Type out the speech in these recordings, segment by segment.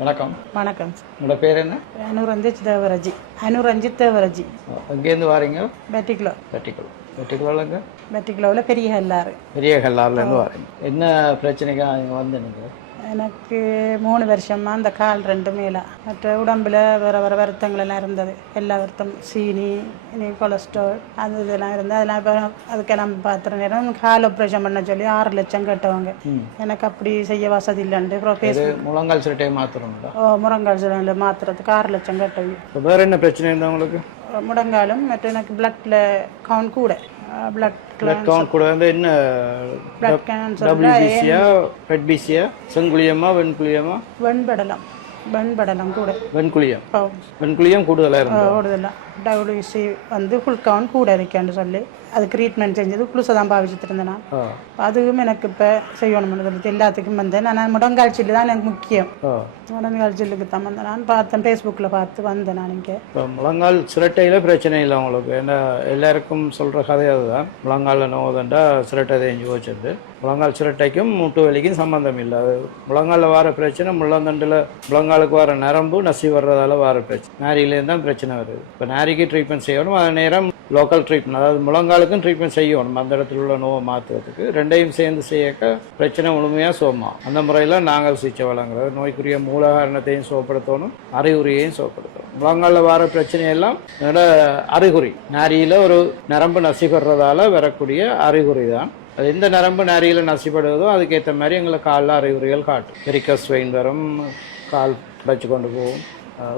வணக்கம். வணக்கம். உங்களோட பேர் என்ன? அனுரஞ்சித் தேவராஜி. எங்கேருந்து வாரீங்க? பெட்டிக்குலோ. வெட்டிக்குளோங்க. பெட்டிக்குலோவில் பெரிய ஹெல்லாறு. பெரிய கல்லாறுலேருந்து வாரீங்க. என்ன பிரச்சனைக்காக நீங்கள் வந்து நீங்கள்? எனக்கு 3 வருஷமாக அந்த கால் 2 மேலே மற்ற உடம்பில் வேறு வருத்தங்கள் எல்லாம் இருந்தது. எல்லா வருத்தம் சீனி கொலஸ்ட்ரால் அது இதெல்லாம் இருந்தது. அதெல்லாம் இப்போ அதுக்கெல்லாம் பார்த்துற நேரம் கால் ஆப்ரேஷன் பண்ண சொல்லி 6 லட்சம் கட்டவங்க. எனக்கு அப்படி செய்ய வசதி இல்லைண்டு அப்புறம் முழங்கால் சிரட்டையை மாற்றுறோங்களா? முழங்கால் சிரட்டை மாற்றுறதுக்கு 6 லட்சம் கட்டவி. வேறு என்ன பிரச்சனை இருந்தால் உங்களுக்கு? முடங்காலும் மற்ற எனக்கு பிளட்டில் கவுண்ட் கூட. பிளட் கவுண்ட் கூட வந்து என்ன? Blood cancer. டபிள்யூபிசியா, ரெட்பிசியா, செங்குளியமா, வெண்குளியமா? வெண்படலம் கூட. வெண்குளியம் கூடுதலாக இருந்தது. கூடுதலாக டபிள்யூசி வந்து ஃபுல் கவுண்ட் கூட இருக்கேன்னு சொல்லி அதுக்கு ட்ரீட்மெண்ட் செஞ்சது. குளுசை தான் பாவிச்சுட்டு இருந்தேன் நான். அதுவும் எனக்கு இப்போ செய்யணும்னு சொல்லிட்டு எல்லாத்துக்கும் வந்தேன். நான் முடங்கால் சில்லு தான் எனக்கு முக்கியம். முடங்கால் சில்லுக்கு தான் வந்தேன். நான் பார்த்தேன், ஃபேஸ்புக்கில் பார்த்து வந்தேன் நான் இங்கே. முழங்கால் சிரட்டையில் பிரச்சனை இல்லை உங்களுக்கு. ஏன்னா எல்லாருக்கும் சொல்கிற கதை அதுதான். முழங்காலில் நோவுதுண்டா சிரட்டை தேஞ்சு போச்சது. முழங்கால் சிரட்டைக்கும் மூட்டு வலிக்கும் சம்மந்தம் இல்லை. அது முழங்காலில் வர பிரச்சனை முள்ளந்தண்டில் முழங்காலுக்கு வர நரம்பு நசி வர்றதால வர பிரச்சனை. நாரியிலேருந்து தான் பிரச்சனை வருது. இப்போ நாரிக்கு ட்ரீட்மெண்ட் செய்யணும். அது நேரம் லோக்கல் ட்ரீட்மெண்ட், அதாவது முழங்காலுக்கும் ட்ரீட்மெண்ட் செய்யணும். அந்த இடத்துல உள்ள நோவை மாற்றுறதுக்கு ரெண்டையும் சேர்ந்து செய்யக்க பிரச்சனை முழுமையாக சோமாகும். அந்த முறையில் நாங்கள் சிகிச்சை வழங்குறது. நோய்க்குரிய மூல காரணத்தையும் சுகப்படுத்தணும், அறிகுறியையும் சுகப்படுத்தணும். முழங்காலில் வர பிரச்சனையெல்லாம் என்னோட அறிகுறி. நாரியில் ஒரு நரம்பு நசிப்படுறதால வரக்கூடிய அறிகுறி தான். அது எந்த நரம்பு நாரியில் நசிப்படுவதோ அதுக்கேற்ற மாதிரி எங்களை காலில் அறிகுறிகள் காட்டும். வெரிகஸ் வெயின் வரும், கால் படைச்சு கொண்டு போகும்,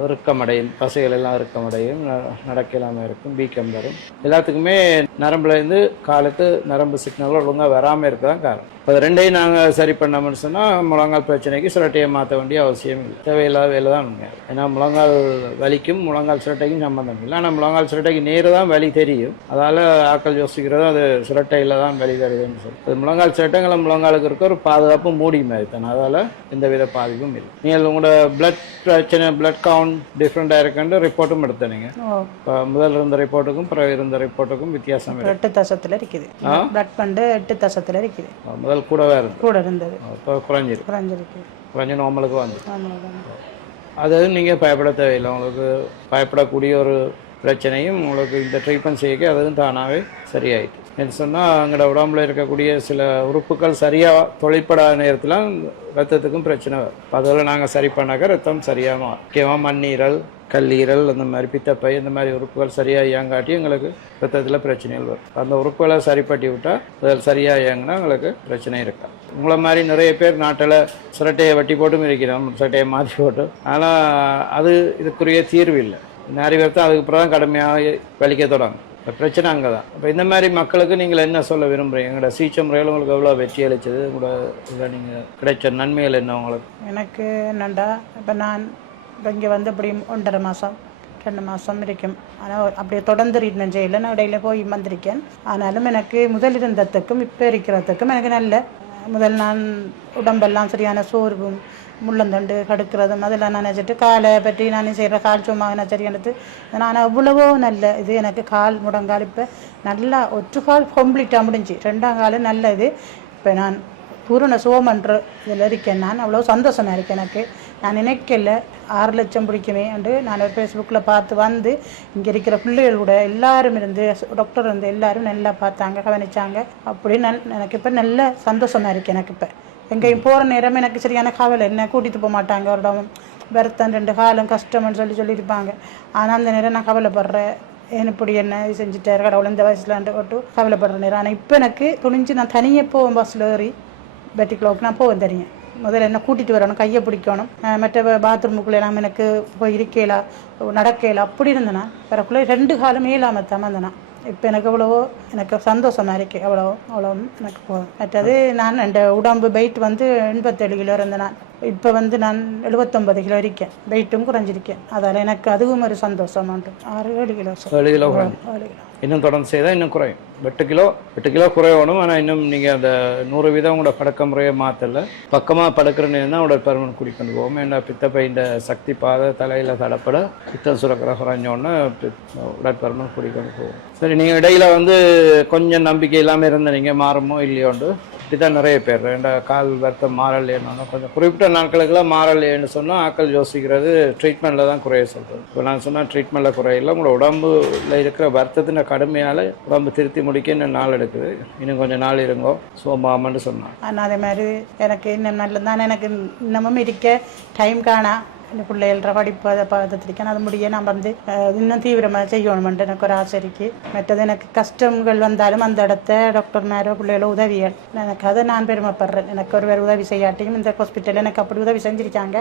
இறுக்கமடையும், தசைகள் எல்லாம் இறுக்கமடையும், நடக்கலாமல் இருக்கும், வீக்கம் வரும். எல்லாத்துக்குமே நரம்புலேருந்து காலுக்கு நரம்பு சிக்னல் ஒழுங்காக வராமல் இருக்க தான் காரணம். இப்போ ரெண்டையும் நாங்கள் சரி பண்ணோம்னு சொன்னால் முழங்கால் பிரச்சனைக்கு சிரட்டையை மாற்ற வேண்டிய அவசியம் இல்லை. தேவையில்லாத வேலை தான் உண்மை. ஏன்னா முழங்கால் வலிக்கும் முழங்கால் சிரட்டைக்கும் சம்மந்தம் இல்லை. ஆனால் முழங்கால் சிரட்டைக்கு நேரு தான் வலி தெரியும். அதால் ஆக்கள் யோசிக்கிறதும் அது சிரட்டையில் தான் வலி தருதுன்னு சொல்லி. அது முழங்கால் சிரட்டைங்களை முழங்காலுக்கு இருக்க ஒரு பாதுகாப்பு மூடி மாதிரி தானே. அதால் எந்தவித பாதிப்பும் இல்லை. நீங்கள் உங்களோட பிளட் பிரச்சனை, பிளட் கவுண்ட் டிஃப்ரெண்டாக இருக்குன்னு ரிப்போர்ட்டும் எடுத்தீங்க. இப்போ முதல் இருந்த ரிப்போர்ட்டுக்கும் பிறகு இருந்த ரிப்போர்ட்டுக்கும் வித்தியாசம் 8 தசத்தில் இருக்குது. பிளட் பண்டு 8 தசத்தில் இருக்குது. முதல் கூடவே கூட இருந்தது. இப்போ குறைஞ்சி நார்மலுக்கு வந்து. அது நீங்கள் பயப்பட தேவையில்லை. உங்களுக்கு பயப்படக்கூடிய ஒரு பிரச்சனையும் உங்களுக்கு இந்த ட்ரீட்மெண்ட் செய்ய அதுவும் தானாகவே சரியாயிட்டு. என்ன சொன்னால் அங்கட உடம்புல இருக்கக்கூடிய சில உறுப்புகள் சரியாக தொழிற்படாத நேரத்தில் ரத்தத்துக்கும் பிரச்சனை வரும். அதில் நாங்கள் சரி பண்ணாக்க ரத்தம் சரியாக முக்கியமாக மண்ணீரல், கல்லீரல், அந்த மாதிரி பித்தப்பை, இந்த மாதிரி உறுப்புகள் சரியாக இயங்காட்டி எங்களுக்கு ரத்தத்தில் பிரச்சனைகள் வரும். அந்த உறுப்புகளை சரிப்பட்டி விட்டால் அதில் சரியாக இயங்கினா எங்களுக்கு பிரச்சனை இருக்கா. உங்களை மாதிரி நிறைய பேர் நாட்டில் சிரட்டையை வட்டி போட்டும் இருக்கிறோம், சிரட்டையை மாற்றி போட்டு. ஆனால் அது இதுக்குரிய தீர்வு இல்லை. நிறைய பேர் தான் அதுக்கப்புறம் தான் கடுமையாக வலிக்க தொடங்கும். பிரச்சனை அங்கே தான். இப்போ இந்த மாதிரி மக்களுக்கு நீங்கள் என்ன சொல்ல விரும்புகிறீங்க? எங்களோட சிகிச்சை முறையில் உங்களுக்கு எவ்வளோ வெற்றி அளிச்சது? உங்களோட இதில் நீங்கள் கிடைச்ச நன்மைகள் என்ன உங்களுக்கு? எனக்கு என்னண்டா, இப்போ நான் இங்கே வந்து அப்படி 1.5 மாதம் 2 மாதம் இருக்கும். ஆனால் அப்படியே தொடர்ந்து ட்ரீட்மெண்ட் செய்யலை. நான் இடையில போய் வந்திருக்கேன். ஆனாலும் எனக்கு முதல் இருந்ததுக்கும் இப்போ இருக்கிறதுக்கும் எனக்கு நல்ல முதல் நான் உடம்பெல்லாம் சரியான சோர்வும் முள்ளந்தண்டு கடுக்கிறதும் அதெல்லாம் நான் நினச்சிட்டு காலை பற்றி நான் செய்கிற கால் சும்மா நான் சரியானது. நான் அவ்வளவோ நல்ல இது எனக்கு கால் முடங்கால் இப்போ நல்லா ஒற்று கால் கம்ப்ளீட்டாக முடிஞ்சு, 2ஆம் கால் நல்ல இது. இப்போ நான் பூரண சுகமன்ற இதில் இருக்கேன். நான் அவ்வளோ சந்தோஷமாக இருக்கேன். எனக்கு நான் நினைக்கல 6 லட்சம் பிடிக்குமே என்று நான் ஃபேஸ்புக்கில் பார்த்து வந்து இங்கே இருக்கிற பிள்ளைகள் கூட எல்லாரும் இருந்து டாக்டர் இருந்து எல்லாரும் நல்லா பார்த்தாங்க, கவனித்தாங்க. அப்படி எனக்கு இப்போ நல்ல சந்தோஷமாக இருக்குது. எனக்கு இப்போ எங்கேயும் போகிற நேரம் எனக்கு சரியான கவலை, என்ன கூட்டிகிட்டு போக மாட்டாங்க. ஒரு இடம் வருத்தம் 2 காலம் கஷ்டம்னு சொல்லியிருப்பாங்க. ஆனால் அந்த நேரம் நான் கவலைப்படுறேன், இப்படி என்ன செஞ்சுட்டார் கடவுள் இந்த வயசுலான்ட்டு போட்டு கவலைப்படுற நேரம். ஆனால் இப்போ எனக்கு துணிஞ்சு நான் தனியாக போவேன். பஸ்ஸில் ஏறி பெட்டிக்குளோக்கு நான் போவேன் தெரியும். முதல்ல என்ன கூட்டிகிட்டு வரணும், கையை பிடிக்கணும். மற்ற பாத்ரூமுக்குள்ளே எல்லாம் எனக்கு போய் இருக்கலாம், நடக்கலாம். அப்படி இருந்தேன்னா வரக்குள்ளே 2 காலம் இல்லாமல் தமந்தேனா. இப்போ எனக்கு எவ்வளவோ எனக்கு சந்தோஷமாக இருக்குது. அவ்வளோ எனக்கு போதும். மற்றது நான் அந்த உடம்பு வெயிட் வந்து 87 கிலோ இருந்தேன். நான் இப்போ வந்து நான் 79 கிலோ இருக்கேன். வெயிட்டும் குறைஞ்சிருக்கேன். அதால் எனக்கு அதுவும் ஒரு சந்தோஷம். 6-7 கிலோ 7 கிலோ இன்னும் தொடர்ந்து செய்தால் இன்னும் குறையும். 8 கிலோ குறையணும். ஆனால் இன்னும் நீங்கள் அந்த 100% உங்களோட பழக்க முறையை மாற்றலை. பக்கமாக படுக்கிற நேரம் தான் உடல் பருமன் குடிக்கொண்டு போகும். ஏன்னா பித்தப்பை இந்த சக்தி பாதை தலையில் தடப்பட பித்தம் சுரக்கிற குறைஞ்சோன்னா உடற்பருமன் குடிக்கொண்டு போகும். சரி, நீங்கள் இடையில் வந்து கொஞ்சம் நம்பிக்கை இல்லாமல் இருந்த நீங்கள் மாறுமோ இல்லையோண்டு இப்படிதான் நிறைய பேர் ஏன்டா கால் வருத்தம் மாறலைன்னு கொஞ்சம் குறிப்பிட்ட நாட்களுக்கெல்லாம் மாறலைன்னு சொன்னால் ஆக்கள் யோசிக்கிறது ட்ரீட்மெண்ட்டில் தான் குறைய சொல்கிறது. இப்போ நான் சொன்னால் ட்ரீட்மெண்ட்டில் குறையில உங்களோட உடம்புல இருக்கிற வருத்தத்தின் கடுமையால் உடம்பு திருத்தி முடிக்க இன்னும் நாள் எடுக்குது. இன்னும் கொஞ்சம் நாள் இருங்கோ சோமாமன்னு சொன்னான். ஆனால் அதே மாதிரி எனக்கு இன்னும் நல்லதான் எனக்கு இன்னமும் இருக்க டைம் காணா இந்த பிள்ளைகள படிப்பு அதை பார்த்துருக்கேன். அது முடிய நான் வந்து இன்னும் தீவிரமாக செய்யணுமென்ட்டு எனக்கு ஒரு ஆசை இருக்குது. மற்றது எனக்கு கஷ்டங்கள் வந்தாலும் அந்த இடத்த டாக்டர் மேரோ பிள்ளைகளோ உதவிகள் எனக்கு அதை நான் பெருமைப்படுறேன். எனக்கு ஒரு வேறு உதவி செய்யாட்டியும் இந்த ஹாஸ்பிட்டலில் எனக்கு அப்படி உதவி செஞ்சுருக்காங்க.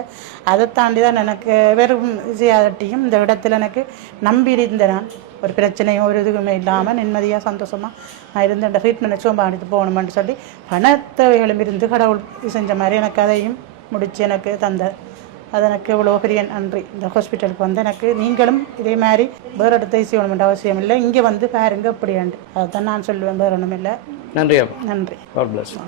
அதை தாண்டி தான் எனக்கு வெறும் செய்யாட்டியும் இந்த இடத்துல எனக்கு நம்பி இருந்தேன். நான் ஒரு பிரச்சனையும் ஒரு இதுவுமே இல்லாமல் நிம்மதியாக சந்தோஷமாக நான் இருந்து அந்த ட்ரீட்மெண்ட்டை சோம்பாடிட்டு போகணுமென்னு சொல்லி பணத்தவைகளும் இருந்து கடவுள் செஞ்ச மாதிரி எனக்கு அதையும் முடித்து எனக்கு தந்த அது எனக்கு இவ்வளோ பெரிய நன்றி. இந்த ஹாஸ்பிட்டலுக்கு வந்து எனக்கு நீங்களும் இதே மாதிரி வேறு இடத்த செய்யணுமென்ற அவசியம் இல்லை. இங்கே வந்து பாருங்க அப்படியாண்டு அதை தான் நான் சொல்லுவேன். வேறு ஒன்றும் இல்லை. நன்றி. நன்றி. God bless you.